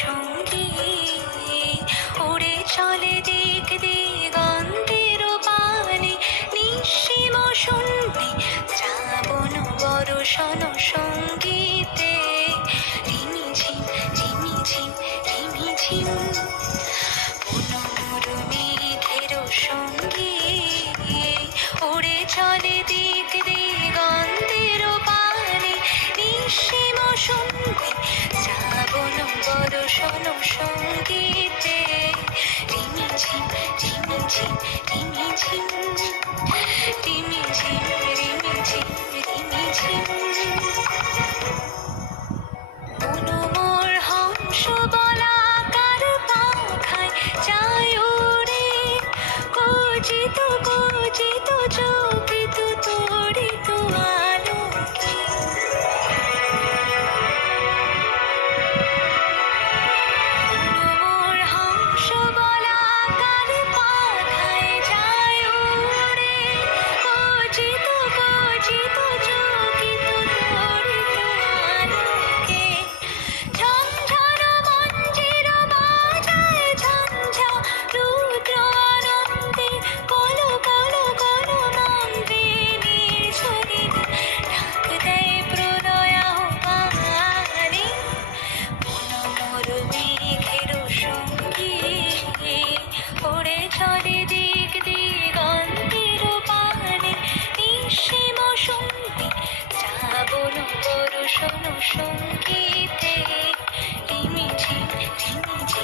সঙ্গী উড়ে চলে দিক দিগন্তের পানে নিঃসীম শূন্যে শ্রাবণ বরষণ সঙ্গীতে। রিমিঝিম রিমিঝিম রিমিঝিম পুনর মেঘের সঙ্গী উড়ে চলে দিক দিগন্তের পানে নিঃসীম শূন্যে বরষণ সঙ্গীতে রিমিঝিম রিমিঝিম রিমিঝিম সঙ্গীতে রিমিঝিম ঝিমিঝিম